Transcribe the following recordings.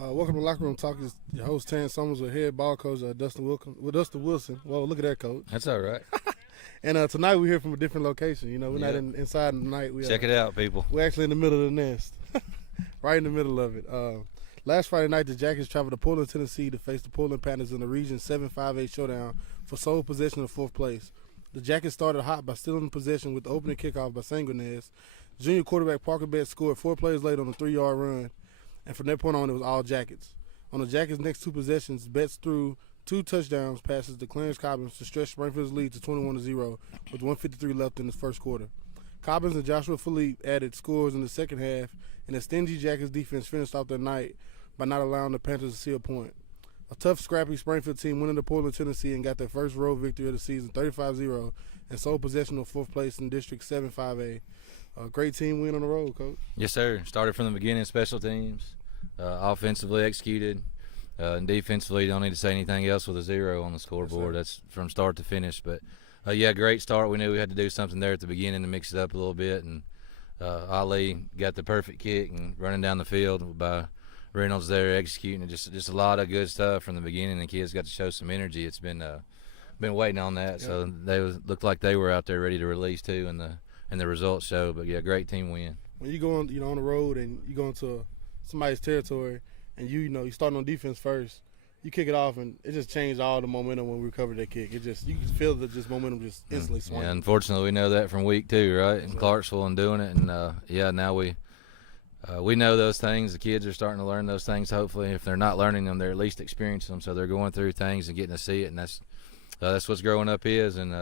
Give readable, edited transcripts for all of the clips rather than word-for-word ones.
Welcome to Lockeroom Talk. It's your host Terrence Summers with head ball coach Dustin Wilson. Well, look at that, coach. That's all right. And tonight we're here from a different location. You know, we're not inside tonight. Check it out, people. We're actually in the middle of the nest, right in the middle of it. Last Friday night, the Jackets traveled to Portland, Tennessee to face the Portland Panthers in the Region 7-5-8 showdown for sole possession of fourth place. The Jackets started hot by stealing possession with the opening kickoff by Sanguinez. Junior quarterback Parker Betts scored 4 plays late on a 3-yard run. And from that point on, it was all Jackets. On the Jackets' next 2 possessions, Betts threw 2 touchdowns passes to Clarence Cobbins to stretch Springfield's lead to 21-0 with 1:53 left in the first quarter. Cobbins and Joshua Philippe added scores in the second half, and the stingy Jackets defense finished off their night by not allowing the Panthers to see a point. A tough, scrappy Springfield team went into Portland, Tennessee, and got their first road victory of the season, 35-0, and sole possession of fourth place in District 7-5A. A great team win on the road, Coach. Yes, sir. Started from the beginning, special teams. Offensively executed, and defensively don't need to say anything else with a 0 on the scoreboard. That's from start to finish. But great start. We knew we had to do something there at the beginning to mix it up a little bit, and Ali got the perfect kick and running down the field by Reynolds there executing, and just a lot of good stuff from the beginning. The kids got to show some energy. It's been waiting on that, so they looked like they were out there ready to release too, and the results show. But yeah, great team win. When you go on, on the road and you go into somebody's territory, and you starting on defense first, you kick it off, and it just changed all the momentum when we recovered that kick. You can feel the momentum just instantly swing. Yeah, unfortunately, we know that from week 2, right, in Clarksville and doing it, and now we know those things. The kids are starting to learn those things. Hopefully, if they're not learning them, they're at least experiencing them, so they're going through things and getting to see it, and that's what growing up is, and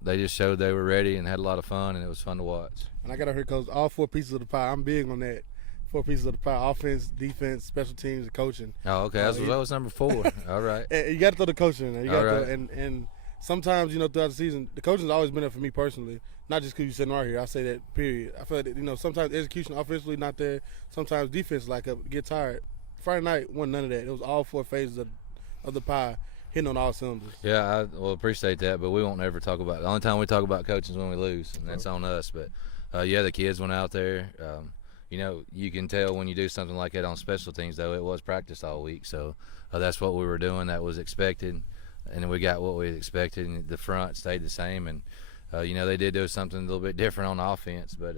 they just showed they were ready and had a lot of fun, and it was fun to watch. And I got to hear, Coach, all 4 pieces of the pie. I'm big on that. 4 pieces of the pie: offense, defense, special teams, and coaching. Oh, okay. That was number 4. All right. And you got to throw the coaching in there. You got all to right. And sometimes, throughout the season, the coaching's always been there for me personally. Not just because you're sitting right here. I say that, period. I feel that, sometimes execution offensively not there. Sometimes defense get tired. Friday night wasn't none of that. It was all 4 phases of the pie hitting on all cylinders. Yeah, I appreciate that, but we won't ever talk about it. The only time we talk about coaching is when we lose, and that's on us. But, the kids went out there. You can tell when you do something like that on special teams, though, it was practice all week. So that's what we were doing. That was expected, and we got what we expected. And the front stayed the same. And, they did do something a little bit different on offense. But,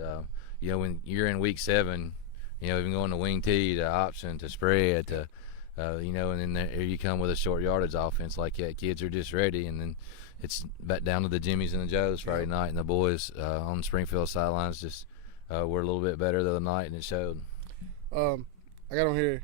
when you're in week 7, even going to wing T to option to spread to, and then here you come with a short yardage offense like that. Kids are just ready. And then it's back down to the Jimmies and the Joes Friday night, and the boys on the Springfield sidelines just – we're a little bit better the other night, and it showed. I got on here.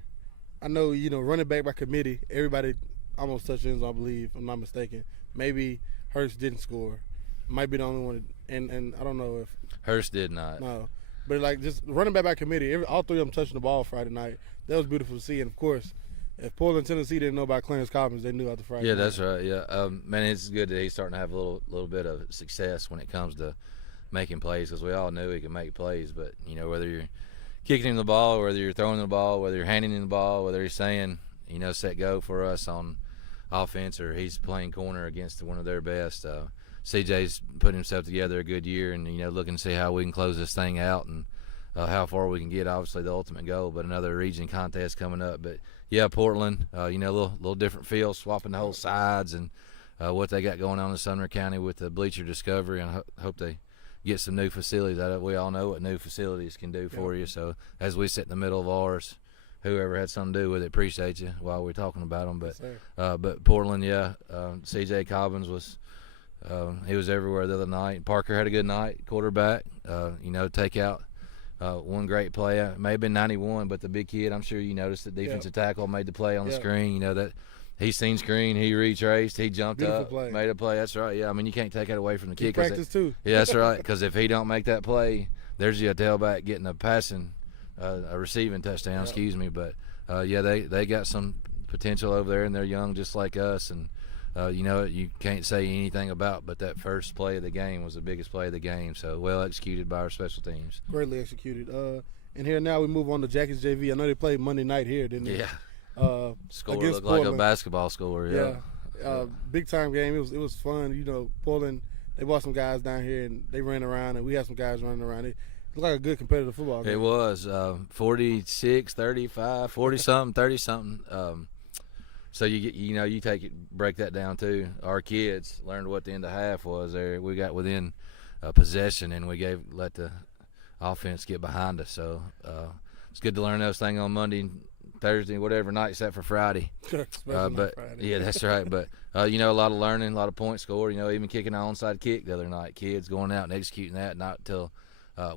I know, running back by committee, everybody almost touched ends, I believe, if I'm not mistaken. Maybe Hurst didn't score. Might be the only one. And I don't know if – Hurst did not. No. But, just running back by committee, all 3 of them touching the ball Friday night. That was beautiful to see. And, of course, if Portland, Tennessee didn't know about Clarence Cobbins, they knew after Friday night. That's right, yeah. Man, it's good that he's starting to have a little bit of success when it comes to making plays, because we all knew he could make plays. But, whether you're kicking him the ball, whether you're throwing the ball, whether you're handing him the ball, whether he's saying, set go for us on offense, or he's playing corner against one of their best, CJ's put himself together a good year, and, looking to see how we can close this thing out and how far we can get. Obviously the ultimate goal, but another region contest coming up. But, yeah, Portland, a little different feel, swapping the whole sides, and what they got going on in Sumner County with the bleacher discovery, and hope they get some new facilities out of it. We all know what new facilities can do for you. So as we sit in the middle of ours, whoever had something to do with it, appreciate you while we're talking about them. But Portland, CJ Cobbins was he was everywhere the other night. Parker had a good night, quarterback. Take out one great play. It may have been 91, but the big kid, I'm sure you noticed the defensive tackle made the play on the screen. That he seen screen, he retraced, he jumped up, made a play. That's right. Yeah, I mean, you can't take that away from the kid. Practice too. Yeah, that's right. Because if he don't make that play, there's your tailback getting a receiving touchdown. Excuse me. But they got some potential over there, and they're young just like us. And you can't say anything about. But that first play of the game was the biggest play of the game. So well executed by our special teams. Greatly executed. And here now we move on to Jackets JV. I know they played Monday night here, didn't they? Yeah. Score looked Portland. like a basketball score. Yeah. Big time game. It was fun. Portland, they brought some guys down here and they ran around, and we had some guys running around. Looked like a good competitive football game. It was 46, 35, 40-something, 30-something. So you take it, break that down too. Our kids learned what the end of half was there. We got within possession, and we let the offense get behind us. So it's good to learn those things on Monday, Thursday, whatever night except for Friday. But Friday. Yeah, that's right. But a lot of learning, a lot of points scored. Even kicking an onside kick the other night. Kids going out and executing that, not till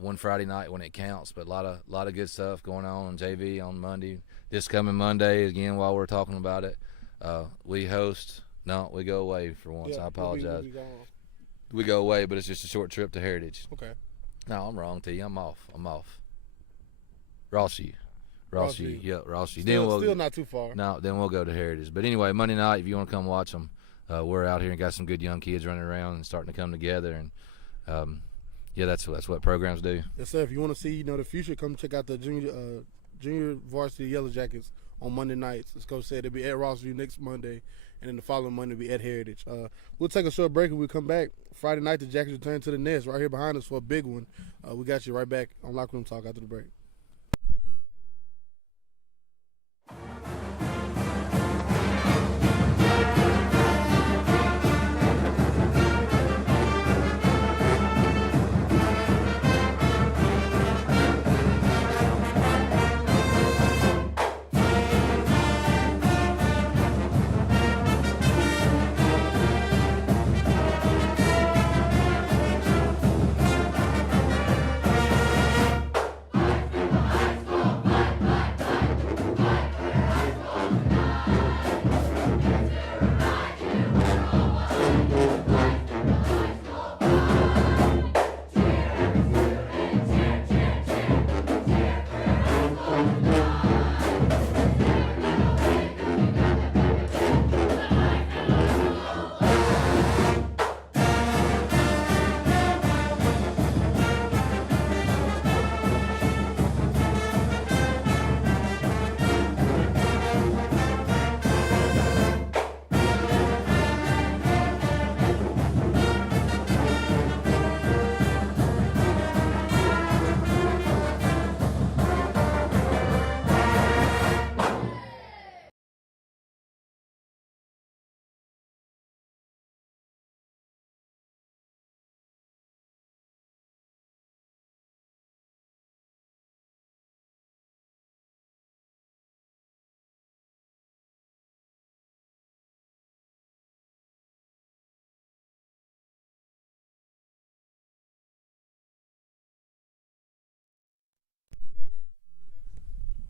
one Friday night when it counts. But a lot of good stuff going on JV on Monday. This coming Monday again, while we're talking about it, we host. No, we go away for once. Yeah, I apologize. we'll be We go away, but it's just a short trip to Heritage. okay. No, I'm wrong, T. I'm off. Ross U. Yep, Ross U. Still not too far. No, then we'll go to Heritage. But anyway, Monday night, if you want to come watch them, we're out here and got some good young kids running around and starting to come together. And that's what programs do. Yes, sir. If you want to see the future, come check out the junior varsity Yellow Jackets on Monday nights. As Coach said, it'll be at Rossview next Monday, and then the following Monday will be at Heritage. We'll take a short break, and we'll come back. Friday night, the Jackets return to the nest right here behind us for a big one. We got you right back on Lockeroom Talk after the break.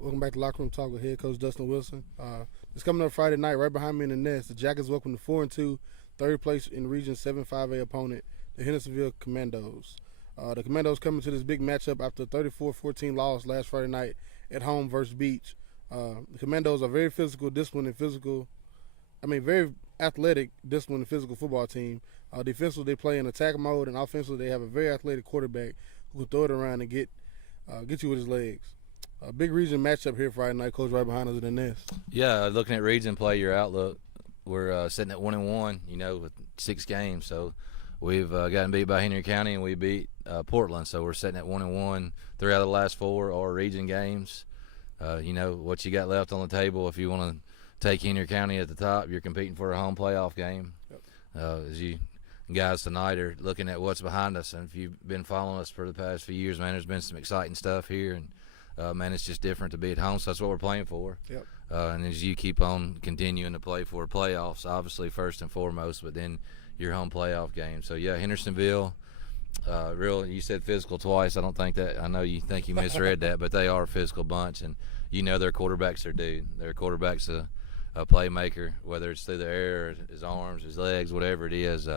Welcome back to Locker Room Talk with head coach Dustin Wilson. It's coming up Friday night right behind me in the nest. The Jackets welcome the 4-2, third place in Region 7-5A opponent, the Hendersonville Commandos. The Commandos coming to this big matchup after a 34-14 loss last Friday night at home versus Beach. The Commandos are very physical, disciplined, and very athletic, disciplined, and physical football team. Defensively, they play in attack mode, and offensively, they have a very athletic quarterback who can throw it around and get you with his legs. A big region matchup here Friday night, Coach, right behind us in the nest. Yeah, looking at region play, your outlook, we're sitting at 1-1, with 6 games. So we've gotten beat by Henry County, and we beat Portland. So we're sitting at 1-1. 3 out of the last 4 are region games. What you got left on the table, if you want to take Henry County at the top, you're competing for a home playoff game. Yep. As you guys tonight are looking at what's behind us, and if you've been following us for the past few years, man, there's been some exciting stuff here, and it's just different to be at home, so that's what we're playing for. Yep. And as you keep on continuing to play for playoffs, obviously first and foremost, but then your home playoff game. So, yeah, Hendersonville, you said physical twice. I know you think you misread that, but they are a physical bunch, and their quarterback's their dude. Their quarterback's a playmaker, whether it's through the air, his arms, his legs, whatever it is.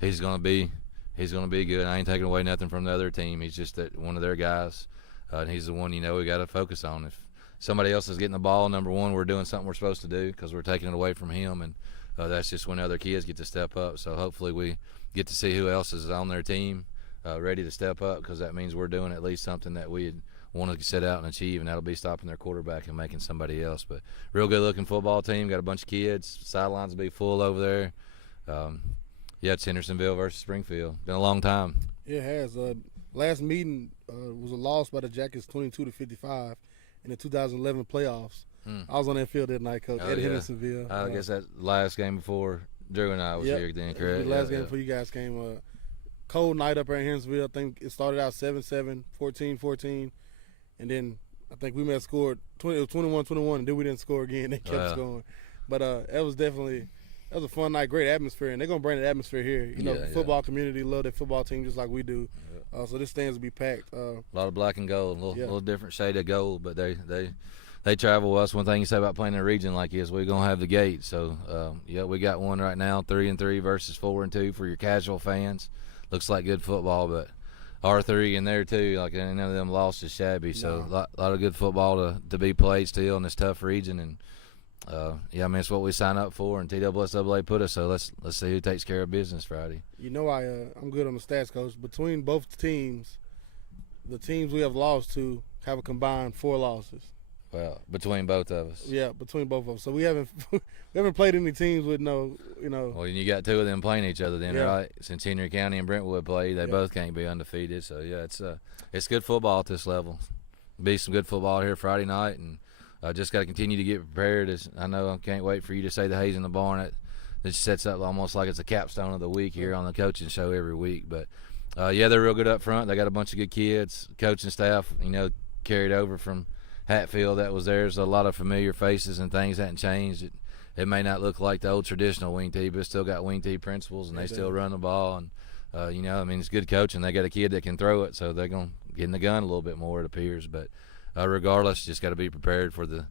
He's going to be good. I ain't taking away nothing from the other team. He's just one of their guys. And he's the one, we got to focus on. If somebody else is getting the ball, number one, we're doing something we're supposed to do because we're taking it away from him. And that's just when other kids get to step up. So hopefully we get to see who else is on their team ready to step up, because that means we're doing at least something that we want to set out and achieve, and that'll be stopping their quarterback and making somebody else. But real good-looking football team. Got a bunch of kids. Sidelines will be full over there. It's Hendersonville versus Springfield. Been a long time. It has. Last meeting was a loss by the Jackets 22-55 in the 2011 playoffs. I was on that field that night, Coach, at Hendersonville. I guess that last game before Drew and I was here then, correct? The last game before you guys came. Cold night up there in Hendersonville. I think it started out 7-7, 14-14, and then I think we may have scored 21-21, and then we didn't score again. They kept scoring. But it was a fun night, great atmosphere, and they're going to bring the atmosphere here. The football community love their football team just like we do. So this stands to be packed. A lot of black and gold, a little different shade of gold, but they travel with us. One thing you say about playing in a region like this, we're going to have the gate. So, we got one right now, 3-3 versus 4-2 for your casual fans. Looks like good football, but R3 in there too. Like none of them lost is shabby. So a lot of good football to be played still in this tough region. And it's what we sign up for, and TSSAA put us. So let's see who takes care of business Friday. I'm good on the stats, Coach. Between both teams, the teams we have lost to have a combined 4 losses. Well, between both of us. Yeah, between both of us. So we haven't played any teams with no. Well, you got 2 of them playing each other then, right? Since Henry County and Brentwood play, they both can't be undefeated. So it's good football at this level. Be some good football here Friday night, and just got to continue to get prepared. I know I can't wait for you to say the Hayes in the Barn. It sets up almost like it's a capstone of the week here on the coaching show every week. But they're real good up front. They got a bunch of good kids, coaching staff. Carried over from Hatfield that was there. There's a lot of familiar faces and things hadn't changed. It may not look like the old traditional wing tee, but it's still got wing tee principles, and they still run the ball. And it's good coaching. They got a kid that can throw it, so they're gonna get in the gun a little bit more, it appears. But regardless, just got to be prepared for the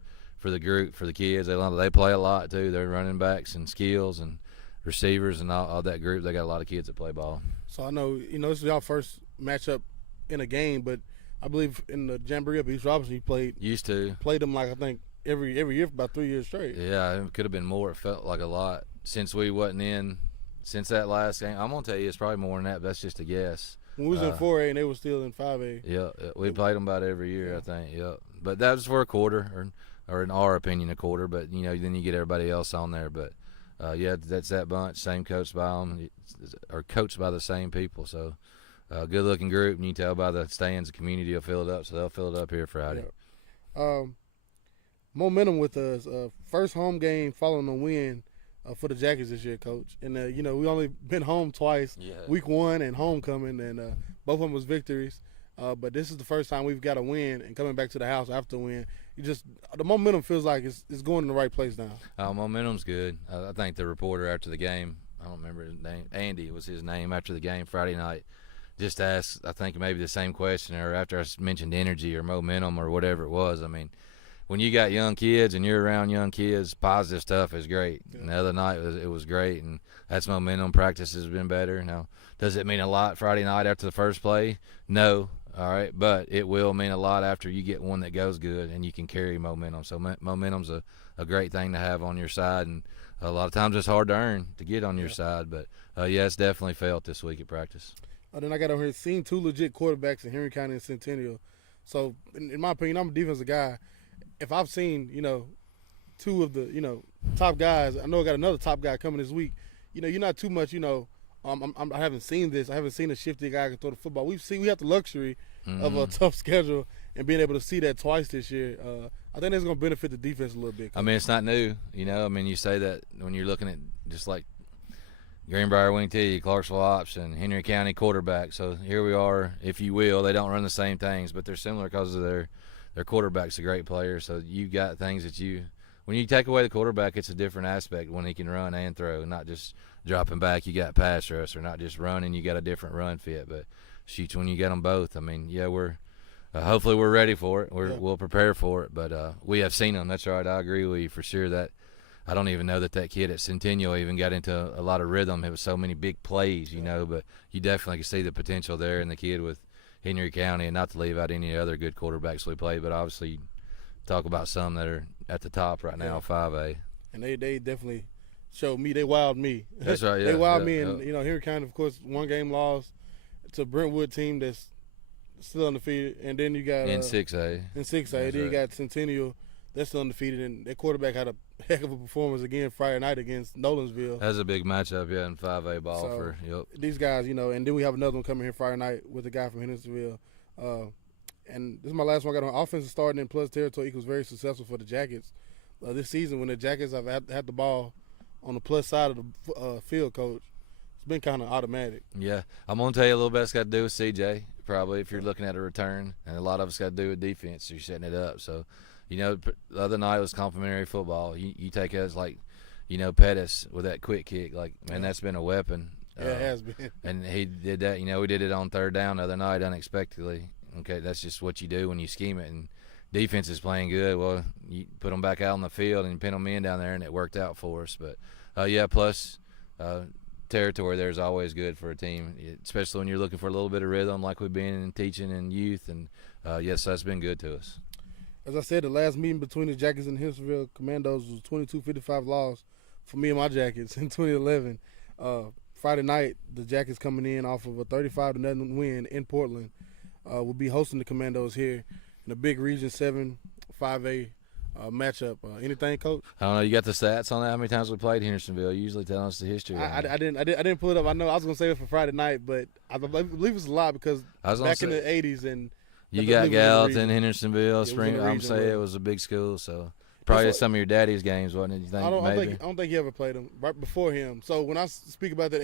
group, for the kids. They play a lot too. They're running backs and skills and receivers and all that group. They got a lot of kids that play ball. So I know this is our first matchup in a game, but I believe in the Jamboree up at East Robinson, you played them like I think every year for about 3 years straight. Yeah, it could have been more. It felt like a lot since we wasn't in since that last game. I'm gonna tell you, it's probably more than that. But that's just a guess. When we was in 4A and they were still in 5A. Yeah, we played them about every year, I think. Yeah, but that was for a quarter, or in our opinion, a quarter. But then you get everybody else on there. But that's that bunch. Same coach by them, or coached by the same people. So. Good-looking group, and you can tell by the stands, the community will fill it up, so they'll fill it up here Friday. Yeah. Momentum with us. First home game following a win for the Jackets this year, Coach. And, we only been home twice, week 1 and homecoming, and both of them was victories. But this is the first time we've got a win, and coming back to the house after the win, the momentum feels like it's going in the right place now. Momentum's good. I think the reporter after the game, I don't remember his name, Andy was his name after the game Friday night, just asked, I think maybe the same question, or after I mentioned energy or momentum or whatever it was. I mean, when you got young kids and you're around young kids, positive stuff is great. Yeah. And the other night it was great, and that's momentum. Practice has been better. Now, does it mean a lot Friday night after the first play? No. All right, but it will mean a lot after you get one that goes good and you can carry momentum. So momentum's a great thing to have on your side, and a lot of times it's hard to earn to get on your side. But, it's definitely felt this week at practice. Then I got over here seeing 2 legit quarterbacks in Henry County and Centennial. So, in my opinion, I'm a defensive guy. If I've seen, 2 of the, top guys, I know I got another top guy coming this week. You're not too much, I haven't seen this. I haven't seen a shifty guy who can throw the football. We have the luxury of a tough schedule and being able to see that twice this year. I think that's going to benefit the defense a little bit. I mean, it's not new. You say that when you're looking at just like Greenbrier wing tee, Clarksville option, Henry County quarterback. So here we are, if you will. They don't run the same things, but they're similar because of their quarterback's a great player. So you got things that when you take away the quarterback, it's a different aspect when he can run and throw, not just dropping back. You got pass rush, or not just running. You got a different run fit. But shoot, when you get them both, I mean, we're hopefully we're ready for it. We'll prepare for it. But we have seen them. That's right. I agree with you for sure. That I don't even know that kid at Centennial even got into a lot of rhythm. It was so many big plays, but you definitely can see the potential there in the kid with Henry County, and not to leave out any other good quarterbacks we play, but obviously you talk about some that are at the top right now, 5A. And they definitely showed me. They wowed me. That's right, They wowed me, and, Henry County, of course, 1 game loss. It's a Brentwood team that's still undefeated, and then you got in 6A. In 6A, then you got Centennial, They're still undefeated, and their quarterback had a heck of a performance again Friday night against Nolensville. That's a big matchup, yeah, in 5A ball So, yep. These guys, and then we have another one coming here Friday night with a guy from Hendersonville. And this is my last one I got on. Offense starting in plus territory equals very successful for the Jackets this season. When the Jackets have had the ball on the plus side of the field, coach, it's been kind of automatic. Yeah, I'm going to tell you a little bit. It's got to do with CJ, probably, if you're looking at a return. And a lot of it's got to do with defense. So you're setting it up. So, the other night was complimentary football. You take us like, Pettis with that quick kick. Like, man, that's been a weapon. Yeah, it has been. And he did that. We did it on third down the other night unexpectedly. Okay, that's just what you do when you scheme it. And defense is playing good. Well, you put them back out on the field and pin them in down there, and it worked out for us. But, plus territory there is always good for a team, especially when you're looking for a little bit of rhythm like we've been in teaching and youth. And, yes, that's been good to us. As I said, the last meeting between the Jackets and Hendersonville Commandos was 22-55 loss for me and my Jackets in 2011. Friday night, the Jackets coming in off of a 35-0 win in Portland. We'll be hosting the Commandos here in a big Region 7 5A matchup. Anything, Coach? I don't know. You got the stats on that? How many times we played Hendersonville? You usually tell us the history. I didn't pull it up. I know I was gonna save it for Friday night, but I believe it's a lot because back in the '80s and you got Gallatin, Hendersonville, Spring. I'm saying it was a big school, so probably some of your daddy's games, wasn't it? You think? I don't think he ever played them right before him. So when I speak about that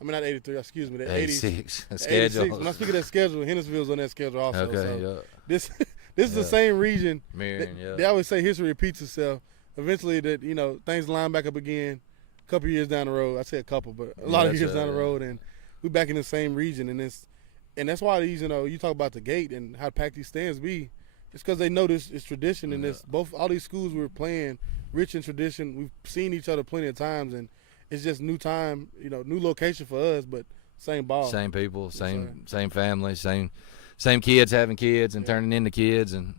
not 83, excuse me, that 86 86. schedule. When I speak of that schedule, Hendersonville's on that schedule also. Okay, so this is the same region. Mirroring, They always say history repeats itself. Eventually, things line back up again. A couple years down the road, I say a couple, but a lot of years down the road, and we're back in the same region. And that's why these, you talk about the gate and how packed these stands be. It's because they know this is tradition, and all these schools we're playing, rich in tradition. We've seen each other plenty of times, and it's just new time, new location for us, but same ball. Same people, same family, same kids having kids and turning into kids. And,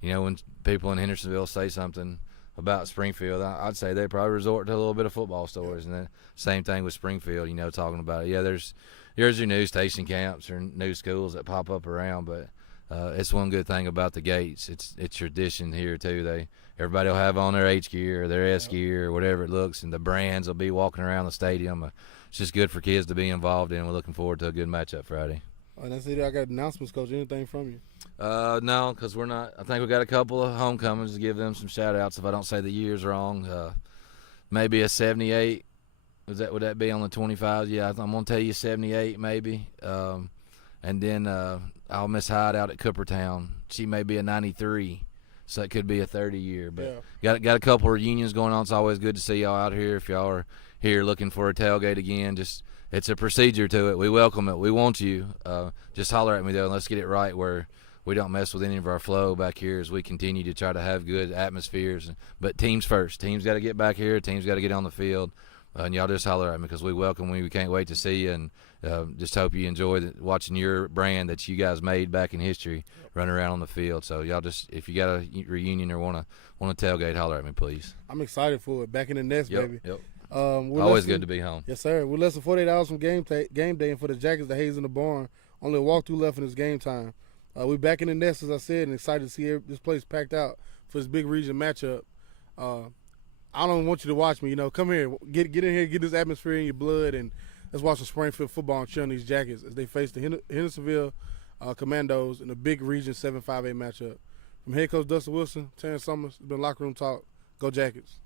when people in Hendersonville say something about Springfield, I'd say they probably resort to a little bit of football stories. And then same thing with Springfield, talking about it. Yeah, there's your new station camps or new schools that pop up around, but it's one good thing about the gates. It's tradition here too. Everybody will have on their H gear or their S gear or whatever it looks, and the brands will be walking around the stadium. It's just good for kids to be involved in. We're looking forward to a good matchup Friday. And that's it. I got announcements, Coach. Anything from you? No, because we're not. I think we got a couple of homecomings to give them some shout outs. If I don't say the years wrong, maybe a 78. Would that be on the 25? Yeah, I'm gonna tell you 78 maybe. And then I'll Miss Hyde out at Coopertown. She may be a 93. So it could be a 30-year. But got a couple of reunions going on. It's always good to see y'all out here. If y'all are here looking for a tailgate again, it's a procedure to it. We welcome it. We want you. Just holler at me, though, and let's get it right where we don't mess with any of our flow back here as we continue to try to have good atmospheres. But teams first. Teams got to get back here. Teams got to get on the field. And y'all just holler at me because we welcome you. We can't wait to see you, and just hope you enjoy watching your brand that you guys made back in history run around on the field. So y'all if you got a reunion or want to tailgate, holler at me, please. I'm excited for it. Back in the nest, baby. Yep. Always good to be home. Yes, sir. We're less than 48 hours from game day, and for the Jackets, the Hayes in the barn. Only a walkthrough left in this game time. We're back in the nest, as I said, and excited to see this place packed out for this big region matchup. I don't want you to watch me. Come here, get in here, get this atmosphere in your blood, and let's watch some Springfield football and cheer on these Jackets as they face the Hendersonville Commandos in a big Region 7 5A matchup. From head coach Dustin Wilson, Terrence Summers, it's been Locker Room Talk. Go Jackets.